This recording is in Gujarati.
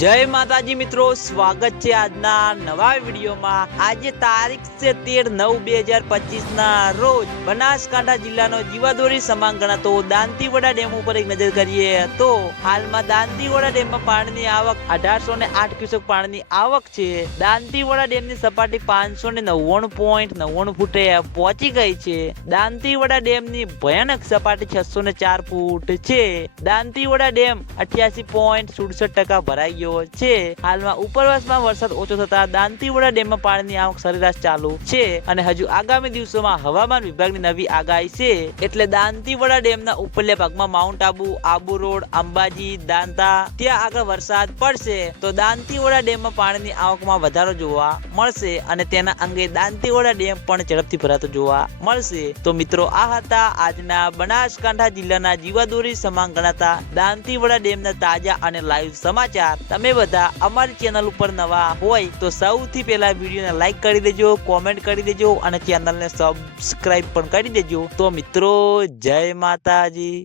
જય માતાજી મિત્રો, સ્વાગત છે આજના નવા વિડીયોમાં. આજે તારીખ છે તેર નવ બે હજાર પચીસ ના રોજ બનાસકાંઠા જિલ્લાનો જીવાદોરી સમાન ગણાતો દાંતીવડા ડેમ ઉપર એક નજર કરીએ તો હાલમાં દાંતીવડા ડેમમાં પાણીની આવક અઢારસો ને આઠ ક્યુસેક પાણીની આવક છે. દાંતીવડા ડેમની સપાટી પાંચસો ને નવ્વાણું પોઈન્ટ નવ્વાણું ફૂટે પહોંચી ગઈ છે. દાંતીવડા ડેમની ભયાનક સપાટી છસો ને ચાર ફૂટ છે. દાંતીવડા ડેમ અઠ્યાસી પોઈન્ટ સુડસઠ ટકા ભરાઈ ગયો છે. હાલમાં ઉપરવાસમાં વરસાદ ઓછો થતા દાંતીવડા ડેમમાં પાણીની આવક સરેરાશ ચાલુ છે અને હજુ આગામી દિવસોમાં હવામાન વિભાગની નવી આગાહી છે. એટલે દાંતીવડા ડેમના ઉપરલા ભાગમાં માઉન્ટ આબુ આબુ રોડ, અંબાજી, દાંતા, ત્યાં આગળ વરસાદ પડશે. તો દાંતીવડા ડેમમાં પાણીની આવકમાં વધારો જોવા મળશે અને તેના અંગે દાંતીવડા ડેમ પણ ઝડપથી ભરાતો જોવા મળશે. તો મિત્રો, આ હતા આજના બનાસકાંઠા જિલ્લાના જીવાદોરી સમાન ગણાતા દાંતીવડા ડેમના તાજા અને લાઈવ સમાચાર. તમે બધા અમારી ચેનલ ઉપર નવા હોય તો સૌથી પહેલા વિડીયોને લાઈક કરી દેજો કોમેન્ટ કરી દેજો અને ચેનલને સબસ્ક્રાઇબ પણ કરી દેજો. તો મિત્રો, જય માતાજી.